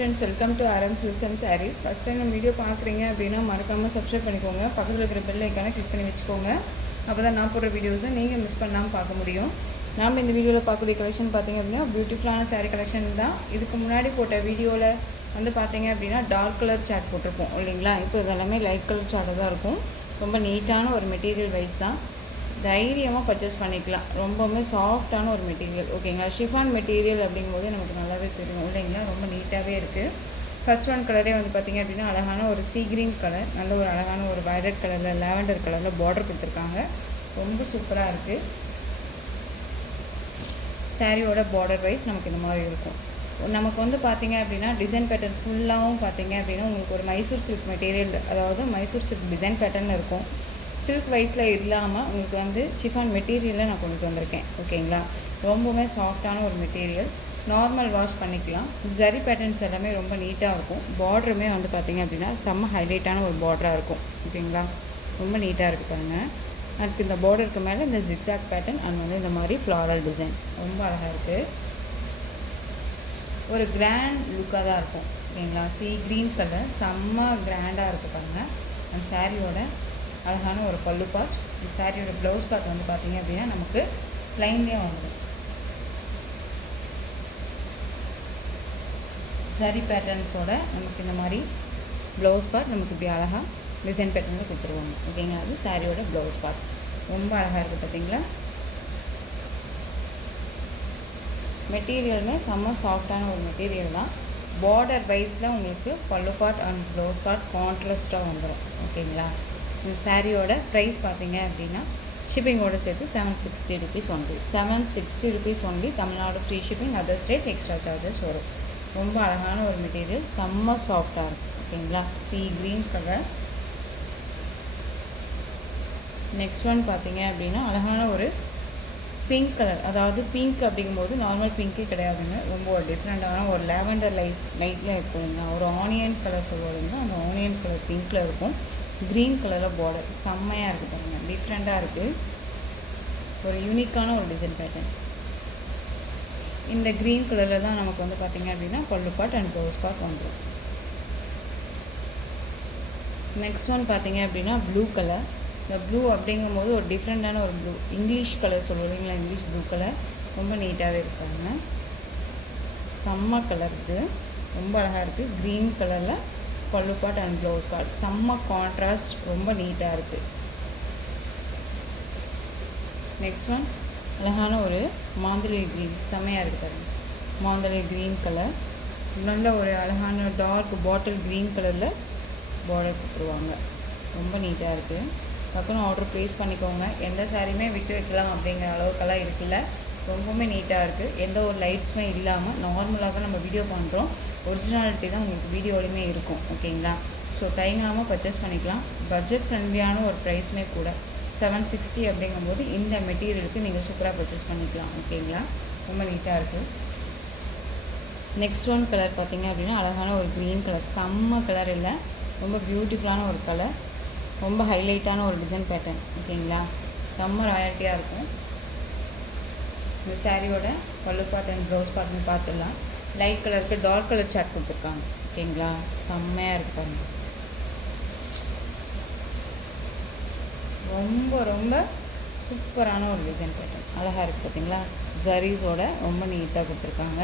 Friends, welcome to RM Silks and Sarees. First time நம்ம video பார்க்குறீங்க அப்படின்னா மறக்காமல் சப்ஸ்கிரைப் பண்ணிக்கோங்க. பக்கத்தில் இருக்கிற பெல் ஐக்கானை கிளிக் பண்ணி வச்சுக்கோங்க. அப்போ தான் நான் போடுற வீடியோஸை நீங்கள் மிஸ் பண்ணாமல் பார்க்க முடியும். நாம் இந்த வீடியோவில் பார்க்கக்கூடிய கலெக்ஷன் பார்த்திங்க அப்படின்னா பியூட்டிஃபுல்லான சாரீ கலெக்ஷன் தான். இதுக்கு முன்னாடி போட்ட வீடியோவில் வந்து பார்த்திங்க அப்படின்னா டார்க் கலர் சார்ட் போட்டிருப்போம் இல்லைங்களா. இப்போ இதெல்லாமே லைட் கலர் சார்ட்டாக தான் இருக்கும். ரொம்ப நீட்டான ஒரு மெட்டீரியல் வைஸ் தான். தைரியமாக பர்ச்சேஸ் பண்ணிக்கலாம். ரொம்பவுமே சாஃப்டான ஒரு மெட்டீரியல் ஓகேங்களா. ஷிஃபான் மெட்டீரியல் அப்படிங்கும்போது நமக்கு நல்லாவே தெரியும் இல்லைங்களா. ரொம்ப நீட்டாகவே இருக்குது. ஃபர்ஸ்ட் ஒன் கலரே வந்து பார்த்திங்க அப்படின்னா அழகான ஒரு சீ கிரீன் கலர், நல்ல ஒரு அழகான ஒரு வயலட் கலரில் லாவெண்டர் கலரில் பார்டர் கொடுத்துருக்காங்க. ரொம்ப சூப்பராக இருக்குது. சாரியோட பார்டர் வைஸ் நமக்கு இந்த மாதிரி இருக்கும். நமக்கு வந்து பார்த்திங்க அப்படின்னா டிசைன் பேட்டர்ன் ஃபுல்லாகவும் பார்த்திங்க அப்படின்னா உங்களுக்கு ஒரு மைசூர் சில்க் மெட்டீரியல், அதாவது மைசூர் சில்க் டிசைன் பேட்டர்ன் இருக்கும். சில்க் வைஸில் இல்லாமல் உங்களுக்கு வந்து ஷிஃபான் மெட்டீரியலில் நான் கொண்டு வந்திருக்கேன் ஓகேங்களா. ரொம்பவுமே சாஃப்டான ஒரு மெட்டீரியல், நார்மல் வாஷ் பண்ணிக்கலாம். ஜரி பேட்டர்ன்ஸ் எல்லாமே ரொம்ப நீட்டாக இருக்கும். பார்டருமே வந்து பார்த்திங்க அப்படின்னா செம்ம ஹைலைட்டான ஒரு பார்டராக இருக்கும் ஓகேங்களா. ரொம்ப நீட்டாக இருக்குது பாருங்கள். அதுக்கு இந்த பார்டருக்கு மேலே இந்த ஜிக்ஸாக் பேட்டர்ன் அண்ட் வந்து இந்த மாதிரி ஃப்ளாரல் டிசைன் ரொம்ப அழகாக இருக்குது. ஒரு கிராண்ட் லுக்காக தான் இருக்கும் ஓகேங்களா. சீ க்ரீன் கலர் செம்ம கிராண்டாக இருக்குது பாருங்கள். அந்த சாரியோட அழகான ஒரு பல்லு பார்ட். இந்த சாரியோட ப்ளவுஸ் பார்ட் வந்து பார்த்திங்க அப்படின்னா நமக்கு ப்ளைன்லேயே வந்துடும். சாரி பேட்டர்ன்ஸோட நமக்கு இந்த மாதிரி ப்ளவுஸ் பார்ட் நமக்கு இப்படி அழகாக டிசைன் பேட்டர்னில் கொடுத்துருவாங்க ஓகேங்களா. அது சாரியோட ப்ளவுஸ் பார்ட் ரொம்ப அழகாக இருக்குது பார்த்தீங்களா. மெட்டீரியலுமே செம்ம சாஃப்டான ஒரு மெட்டீரியல் தான். பார்டர் வைஸில் உங்களுக்கு பல்லு பார்ட் அண்ட் ப்ளவுஸ் பார்ட் கான்ட்ராஸ்ட்டாக வந்துடும் ஓகேங்களா. இந்த சாரியோட ப்ரைஸ் பார்த்தீங்க அப்படின்னா ஷிப்பிங்கோடு சேர்த்து 760 rupees only. 760 rupees only. Tamil Nadu free shipping, other state extra charges வரும். ரொம்ப அழகான ஒரு மெட்டீரியல், செம்ம சாஃப்டாக இருக்கும் ஓகேங்களா. Sea green colour. Next one பார்த்தீங்க அப்படின்னா அழகான ஒரு பிங்க் கலர், அதாவது பிங்க் அப்படிங்கும்போது நார்மல் பிங்க்கே கிடையாதுங்க. ரொம்ப ஒரு டிஃப்ரெண்ட்டான ஒரு லேவெண்டர் லைட்டில் இருக்குதுங்க. ஒரு ஆனியன் கலர் சொல்லுவாங்க, அந்த ஆனியன் கலர் பிங்க்கில் இருக்கும். க்ரீன் கலரில் பார்டர் செம்மையாக இருக்குது பாருங்கள். டிஃப்ரெண்ட்டாக இருக்குது. ஒரு யூனிக்கான ஒரு டிசைன் பேட்டர்ன். இந்த க்ரீன் கலரில் தான் நமக்கு வந்து பார்த்திங்க அப்படின்னா பல்லு பார்ட் அண்ட் ப்ளவுஸ் பார்ட் வந்துடும். நெக்ஸ்ட் ஒன் பார்த்திங்க அப்படின்னா ப்ளூ கலர். இந்த ப்ளூ அப்படிங்கும்போது ஒரு டிஃப்ரெண்ட்டான ஒரு ப்ளூ, இங்கிலீஷ் கலர் சொல்லுவீங்களா, இங்கிலீஷ் ப்ளூ கலர் ரொம்ப நீட்டாகவே இருக்காங்க. செம்ம கலர் இது, ரொம்ப அழகாக இருக்குது. க்ரீன் கலரில் பல்லு பார்ட் அண்ட் ப்ளவுஸ் பார்ட் செம்ம கான்ட்ராஸ்ட், ரொம்ப நீட்டாக இருக்குது. நெக்ஸ்ட் ஒன் அழகான ஒரு மாந்தளி க்ரீன், செம்மையாக இருக்குது பாருங்கள். மாந்தளி க்ரீன் கலர் நல்ல ஒரு அழகான டார்க் பாட்டில் க்ரீன் கலரில் பார்டர் கொடுத்துருவாங்க. ரொம்ப நீட்டாக இருக்குது. டக்குன்னு ஆர்டர் ப்ளேஸ் பண்ணிக்கோங்க. எந்த சாரியுமே விட்டு வைக்கலாம் அப்படிங்கிற அளவுக்கெல்லாம் இருக்குல்ல. ரொம்பவுமே நீட்டாக இருக்குது. எந்த ஒரு லைட்ஸுமே இல்லாமல் நார்மலாக தான் நம்ம வீடியோ பண்ணுறோம். ஒரிஜினாலிட்டி தான் உங்களுக்கு வீடியோலையுமே இருக்கும் ஓகேங்களா. ஸோ டைமாமல் பர்ச்சேஸ் பண்ணிக்கலாம். பட்ஜெட் ஃப்ரெண்ட்லியான ஒரு ப்ரைஸுமே கூட. 760 அப்படிங்கும்போது இந்த மெட்டீரியலுக்கு நீங்கள் சூப்பராக பர்ச்சேஸ் பண்ணிக்கலாம் ஓகேங்களா. ரொம்ப நீட்டாக இருக்குது. நெக்ஸ்ட் ஒன் கலர் பார்த்திங்க அப்படின்னா அழகான ஒரு க்ரீன் கலர், செம்ம கலர் இல்லை, ரொம்ப பியூட்டிஃபுல்லான ஒரு கலர், ரொம்ப ஹைலைட்டான ஒரு டிசைன் பேட்டர்ன் ஓகேங்களா. செம்ம ராயல்ட்டியாக இருக்கும். இந்த சாரியோட பல்லு பார்ட் அண்ட் ப்ளவுஸ் பார்ட்னு பார்த்துடலாம். லைட் கலருக்கு டார்க் கலர் சார்ட் கொடுத்துருக்காங்க ஓகேங்களா. செம்மையாக இருப்பாங்க. ரொம்ப ரொம்ப சூப்பரான ஒரு டிசைன் பேட்டர்ன், அழகாக இருக்குது பார்த்தீங்களா. ஜரீஸோட ரொம்ப நீட்டாக கொடுத்துருக்காங்க.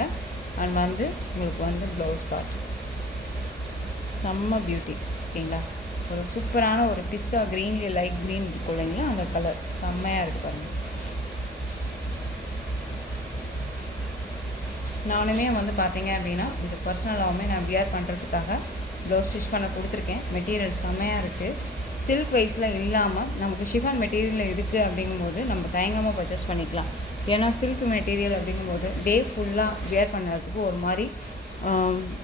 அண்ட் வந்து உங்களுக்கு வந்து ப்ளவுஸ் பார்ட் செம்ம பியூட்டி ஓகேங்களா. ஒரு சூப்பரான ஒரு பிஸ்தா க்ரீன்லேயே லைட் க்ரீன் இருக்கும் இல்லைங்களா, அந்த கலர் செம்மையாக இருக்குது பாருங்கள். நானுமே வந்து பார்த்தீங்க அப்படின்னா இந்த பர்சனலாகவுமே நான் வியர் பண்ணுறதுக்காக ப்ளவுஸ் ஸ்டிச் பண்ண கொடுத்துருக்கேன். மெட்டீரியல் செம்மையாக இருக்குது. சில்க் வைஸில் இல்லாமல் நமக்கு ஷிஃபான் மெட்டீரியல் இருக்குது அப்படிங்கும்போது நம்ம தயங்காமல் பர்ச்சேஸ் பண்ணிக்கலாம். ஏன்னா சில்க் மெட்டீரியல் அப்படிங்கும்போது டே ஃபுல்லாக வியர் பண்ணுறதுக்கு ஒரு மாதிரி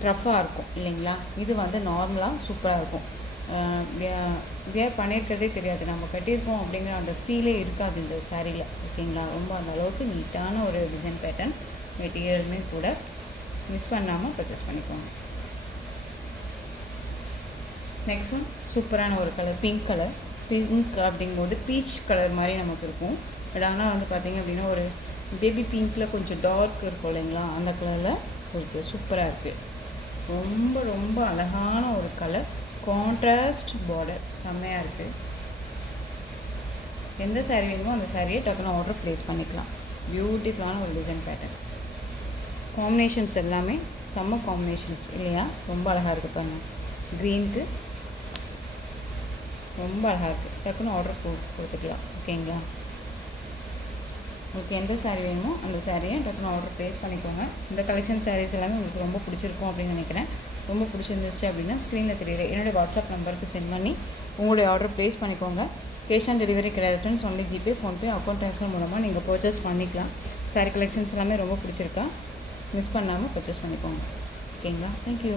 ரஃப்பாக இருக்கும் இல்லைங்களா. இது வந்து நார்மலாக சூப்பராக இருக்கும். வியர் பண்ணியிருக்கிறதே தெரியாது, நம்ம கட்டியிருக்கோம் அப்படிங்கிற அந்த ஃபீலே இருக்காது இந்த சாரியில் ஓகேங்களா. ரொம்ப அந்த அளவுக்கு நீட்டான ஒரு டிசைன் பேட்டர்ன். மெட்டீரியலுமே கூட மிஸ் பண்ணாமல் பர்ச்சேஸ் பண்ணிக்கோங்க. நெக்ஸ்ட் ஒன் சூப்பரான ஒரு கலர், பிங்க் கலர். பிங்க் அப்படிங்கும்போது பீச் கலர் மாதிரி நமக்கு இருக்கும். பட் ஆனால் வந்து பார்த்திங்க அப்படின்னா ஒரு பேபி பிங்க்கில் கொஞ்சம் டார்க் இருக்கும் இல்லைங்களா, அந்த கலரில் இருக்குது. சூப்பராக இருக்குது. ரொம்ப ரொம்ப அழகான ஒரு கலர், கான்ட்ராஸ்ட் பார்டர், செம்மையாக இருக்குது. எந்த சாரீ வேணுமோ அந்த சாரியை டக்குன்னு ஆர்டர் ப்ளேஸ் பண்ணிக்கலாம். பியூட்டிஃபுல்லான ஒரு டிசைன் பேட்டர்ன். காம்பினேஷன்ஸ் எல்லாமே செம்ம காம்பினேஷன்ஸ் இல்லையா? ரொம்ப அழகாக இருக்குது பாருங்கள். க்ரீனுக்கு ரொம்ப அழகாக இருக்குது. டக்குன்னு ஆர்டர் கொடுத்துக்கலாம். ஓகேங்களா? உங்களுக்கு எந்த சாரீ வேணுமோ அந்த சாரியை டக்குன்னு ஆர்டர் ப்ளேஸ் பண்ணிக்கோங்க. இந்த கலெக்ஷன் சாரீஸ் எல்லாமே உங்களுக்கு ரொம்ப பிடிச்சிருக்கும் அப்படின்னு நினைக்கிறேன். ரொம்ப பிடிச்சிருந்துச்சு அப்படின்னா ஸ்க்ரீனில் தெரியுற என்னுடைய வாட்ஸ்அப் நம்பருக்கு சென்ட் பண்ணி உங்களுடைய ஆர்டர் ப்ளேஸ் பண்ணிக்கோங்க. கேஷ் ஆன் டெலிவரி கிடையாது friends. Only GPay, PhonePe, account transfer மூலமாக நீங்கள் பர்ச்சேஸ் பண்ணிக்கலாம். சாரீ கலெக்ஷன்ஸ் எல்லாமே ரொம்ப பிடிச்சிருக்கா, மிஸ் பண்ணாமல் பர்ச்சேஸ் பண்ணிக்கோங்க. ஓகேங்களா? தேங்க்யூ.